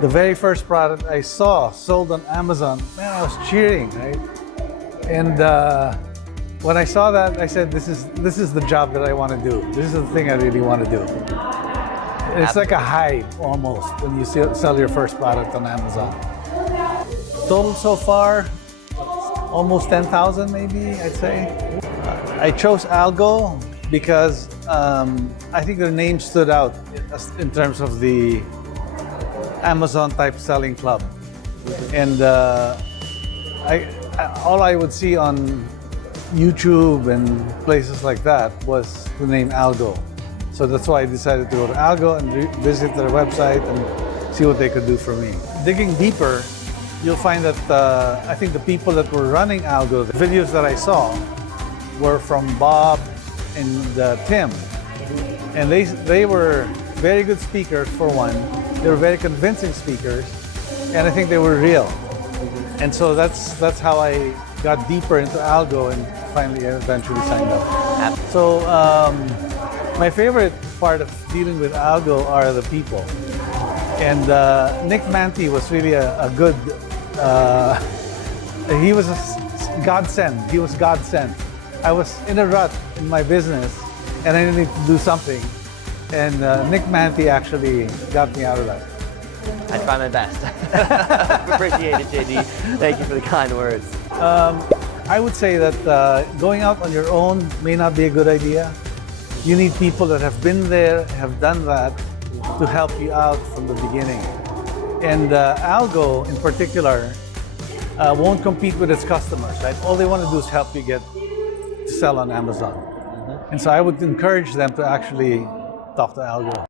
The very first product I saw sold on Amazon, man, I was cheering, right? And when I saw that, I said, this is the job that I want to do. This is the thing I really want to do. It's like a hype almost when you sell your first product on Amazon. Total so far, almost 10,000 maybe, I'd say. I chose ALGO because I think their name stood out in terms of the Amazon type selling club. And all I would see on YouTube and places like that was the name ALGO. So that's why I decided to go to ALGO and visit their website and see what they could do for me. Digging deeper, you'll find that I think the people that were running ALGO, the videos that I saw were from Bob and Tim. And they were very good speakers for one. They were very convincing speakers, and I think they were real. And so that's how I got deeper into ALGO and finally eventually signed up. So my favorite part of dealing with ALGO are the people. And Nick Manti was really a good, he was a godsend. He was godsend. I was in a rut in my business and I needed to do something. And Nick Manti actually got me out of that. I try my best. Appreciate it, JD. Thank you for the kind words. I would say that going out on your own may not be a good idea. You need people that have been there, have done that, to help you out from the beginning. And ALGO in particular won't compete with its customers, right? All they want to do is help you get to sell on Amazon. And so I would encourage them to actually talk to ALGO.